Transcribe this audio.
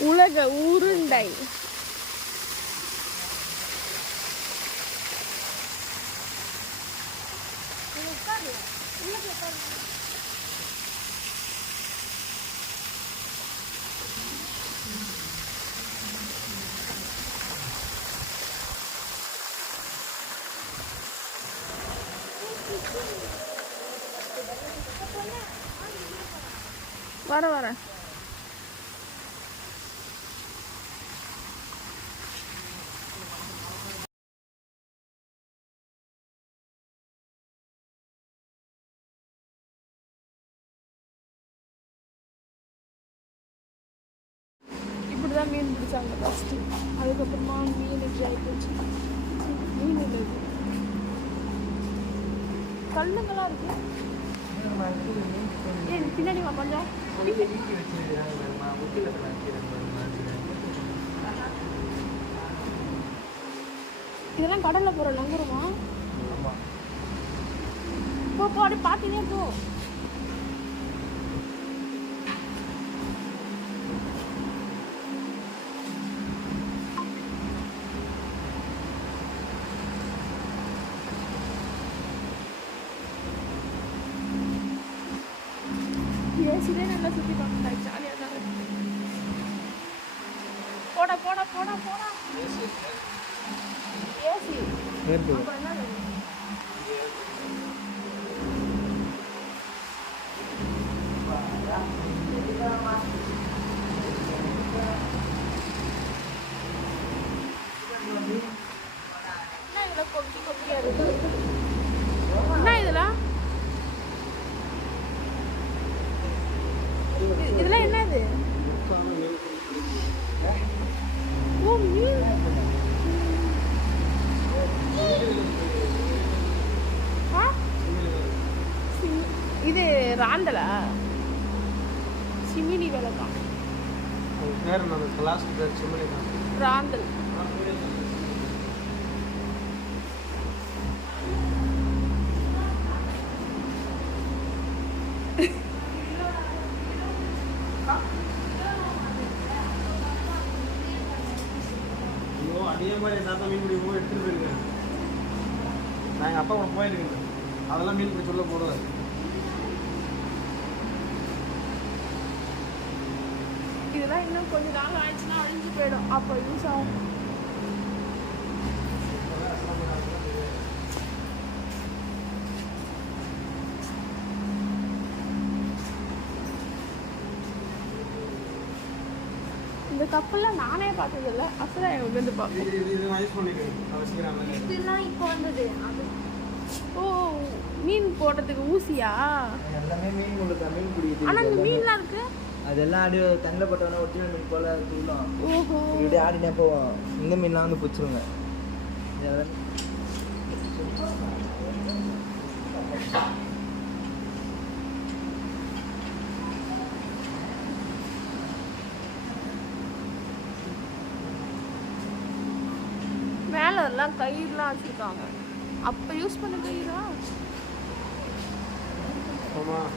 உலக உருண்டை. வர வர. தான் மீன் பிடிச்சாங்க. ஃபஸ்ட்டு அதுக்கப்புறமா மீன் இப்படி ஆகிப்போச்சு மீன் இல்லை. கல்லுங்கெல்லாம் இருக்கு. ஏய் பின்னாடி வா கொஞ்சம் இதெல்லாம் கடல்ல போற லங்குருமா? போ போ அப்படியே பார்த்துனே போ. ஏசிலே நல்லா சுற்றி பார்க்கல ஜாலியாக தான் இருக்கு போடா போடா போடா போடா ஏசி அப்புறம் ராண்டலா சிமினி விளக்கம் பேர் என்ன லாஸ்ட் பேர் சிம்மலி ராந்தல். ஐயோ அதே மாதிரி தாத்தா மீன் பிடிக்கும் போது எடுத்துட்டு போயிருக்கேன் நான் எங்கள் அப்பா கூட போயிருக்கேன். அதெல்லாம் மீன் பிடிச்சி உள்ள போடுவார் இதெல்லாம் இன்னும் கொஞ்ச நாள் ஆயிடுச்சுன்னா அழிஞ்சு போயிடும். அப்போ யூஸ் ஆகும். இந்த கப்பல்லாம் நானே பார்த்ததில்ல. அப்பதான் என் வந்து பார்ப்பேன். இதெல்லாம் இப்போ வந்தது? ஓ மீன் போடுறதுக்கு ஊசியா? எல்லாமே மீன் ஆனா இந்த மீன்லாம் இருக்கு? அதெல்லாம் அப்படியே தண்ணியில் போட்டோன்னா ஒரிஜினல் மீன் போல தூளும் ஓஹோ. இப்படியே ஆடினே போவோம். இந்த மீன்லாம் வந்து பிடிச்சிருங்க. மேல எல்லாம் கயிறுலாம் வச்சிருக்காங்க அப்ப யூஸ் பண்ண கயிறா? ஆமாம்